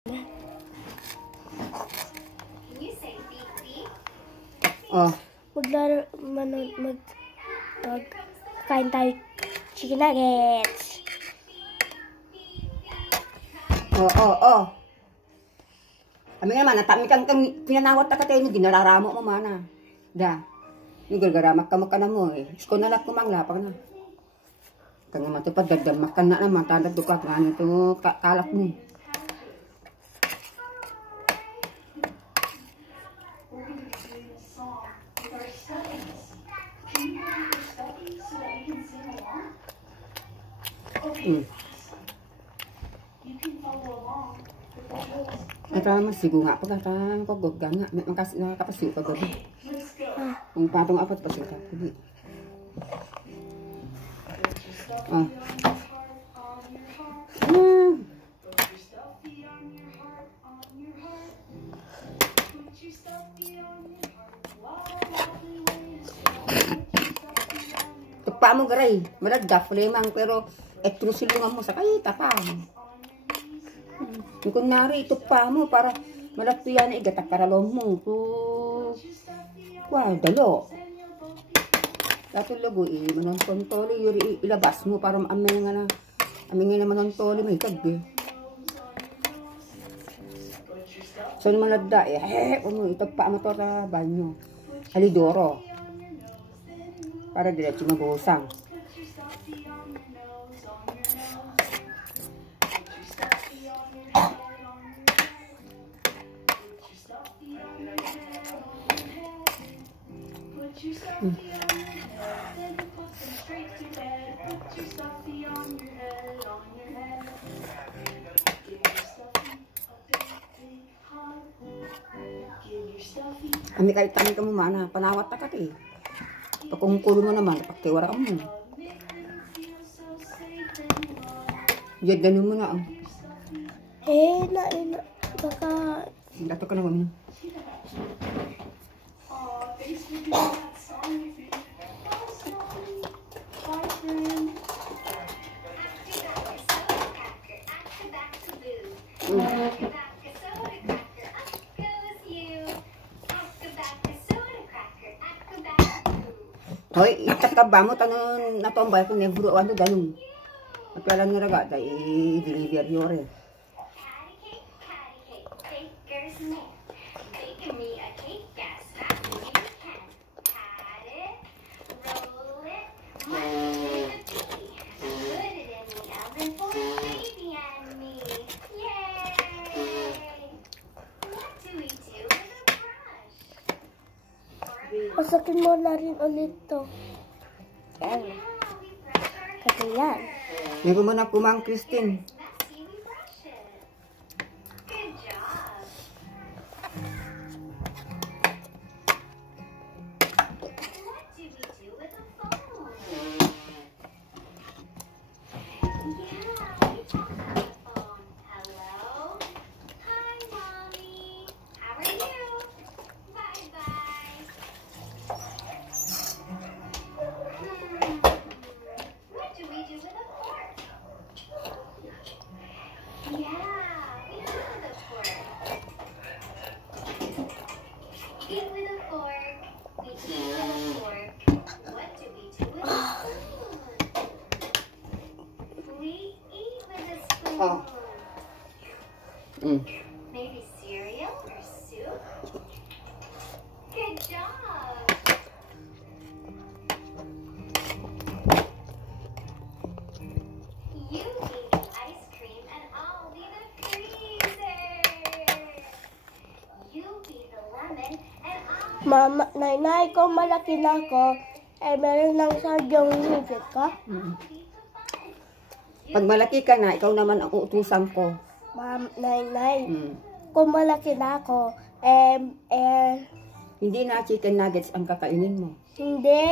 Oh. Kain tayo chicken nuggets. Oh. Kami naman, natami kang pinanawat na katay mo, ginararamo mo mana. Da. Yung gargaramak ka na mo eh. Isko na lang kumanglapag na. Kanya matupad, dadamak ka na naman, tadadukak nga nito kalak mo. Ata masigo nga pagkatang kogog nga may nakapasiyo ka gabi. Kung patong apat pasiyo ka gabi. Tupa mo garay, malagda lemang pero silungan mo sa kay tapang. Kung kunwari, tupa mo para malapto yan igatak karalong mo. Wow, dalo. Dato lago manontoli yuri ilabas mo para amin nga na manontoli may tagbi. So naman ladda itagpa mo to sa banyo. Alidoro. Para diretso magusang. Ami kahit tamin ka mo mana, panawat ta kati. Pakungkulo mo naman, pakiwara mo. Diyan ganun mo na. Baka... Dato ka na mami. Hoy, itakaba mo tanon natombay ko nebro ano ganun. Magkalan nga raga dai deliver yore. Pasakin mo na rin ulit to. Yan. Kasi yan. Meron mo na kumang Christine. Oh. Maybe cereal or soup? Good job! You eat ice cream and I'll be the freezer! You be the lemon and I'll... Mama, Nay, kung malaki na ako, meron lang sadyang higit ka? Pag malaki ka na, ikaw naman ang uutusan ko. Nay, kung malaki na ako, Hindi na chicken nuggets ang kakainin mo. hindi.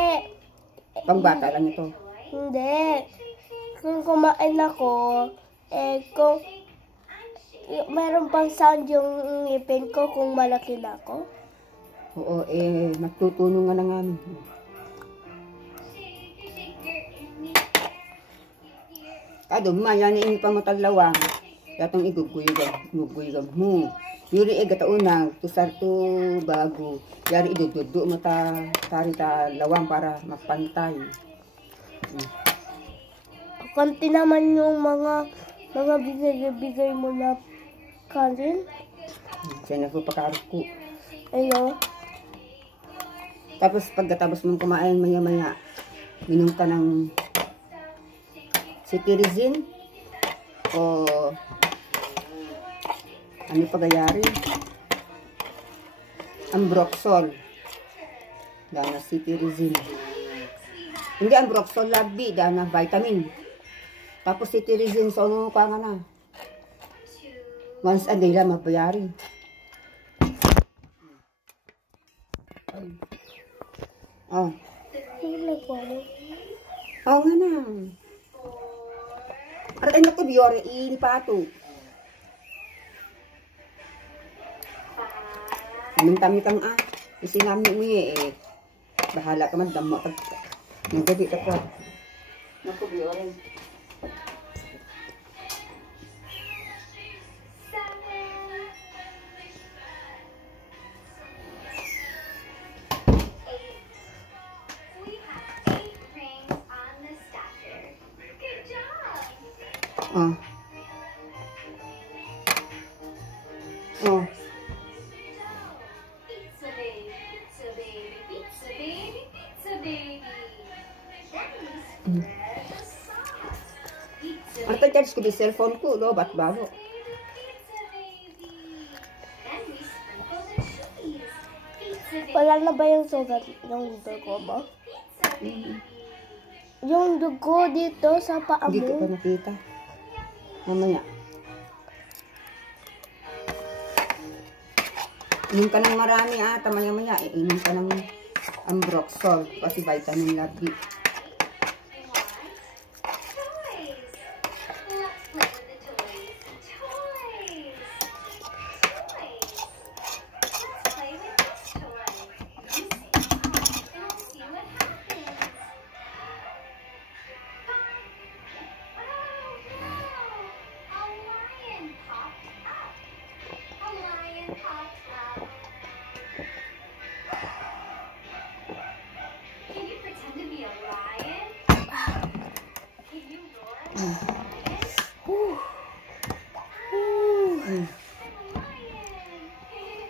Pangbata lang ito. Hindi. Kung kumain ako, kung meron pang sound yung ngipin ko kung malaki na ako. Oo, nagtutuno nga na nga. Ado, mayan ni pa mo taglawang. Datang iguguygan mo. Yuri gataunang tusar to bago. Yari idududu mo tari ta lawang para mapantay. Konti naman yung mga bigay mo na kanin. Kaya nagpapakarap ko. Ano? Tapos pagkatapos mong kumain maya-maya, minom ka ng cetirizine o ano pagayari? Ambroxol. Dana cetirizine. Hindi ambroxol labi, dana vitamin. Tapos cetirizine, so ano ka nga na? Once a day lang mabayari. Oh. Oo nga na. At ay naku, biyore, ilipato. Mintami kang isinami mo eh. Bahala ka man, dama ka. Nagdabi ka po. Naku, biyore. Oh. Oh. Pizza baby, pizza baby, pizza baby, pizza baby. Then we spread the sauce. Pizza Ano tayo charge ko di cellphone ko, lo, ba't bago? pizza baby. Then we sprinkle the cheese. Pizza baby, Wala na ba yung sugat, yung dugo mo? pizza baby. Yung dugo dito sa paa Hindi ko pa mo. nakita. Mamaya. Inom ka ng marami maya-maya. Inom ka ng ambroxol kasi vitamin labi. Toys. Let's play with the toys. Toys. Toys. Let's play with this toy. You say pop, and we'll see what happens. Pop. Oh no! A lion popped up. A lion popped up. Can you pretend to be a lion? Can you roar like a lion? Mm. I'm a lion.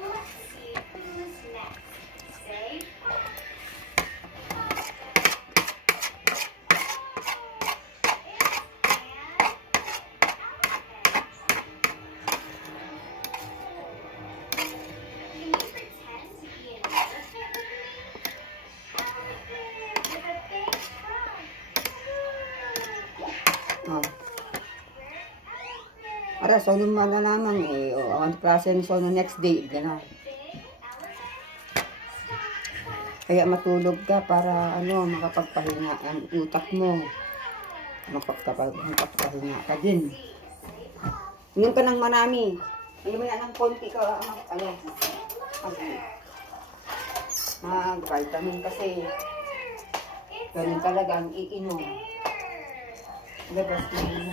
Let's see who's next. Say pop. Pop. Can you pretend to be an elephant with me? Elephant with a big trunk. Oh. We're elephant. Ara, so nung malalaman eh. O, ang klase ni so nung next day, gano'n. Big elephant. Stop. Kaya matulog ka para ano, makapagpahinga ang utak mo. Makapagpahinga ka din. Inom ka ng marami. Maya ng konti ka, vitamin kasi ganun talaga ang iinom. Labas mo yun.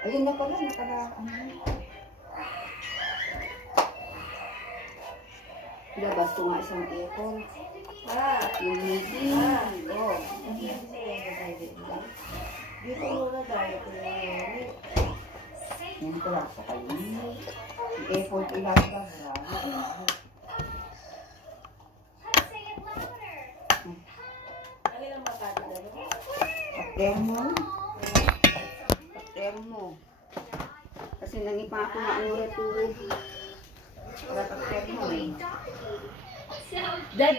Ayun na pala, labas ko nga isang apple. Yung meeting. Oh. Dito muna tayo. Yan ko lang sa kayo. Yung apple ilaga. Let's say it louder. Alin ang makati na rin? Pater mo. Pater mo. Kasi nangipa ako na ano ito. Para pater mo eh. So Dad,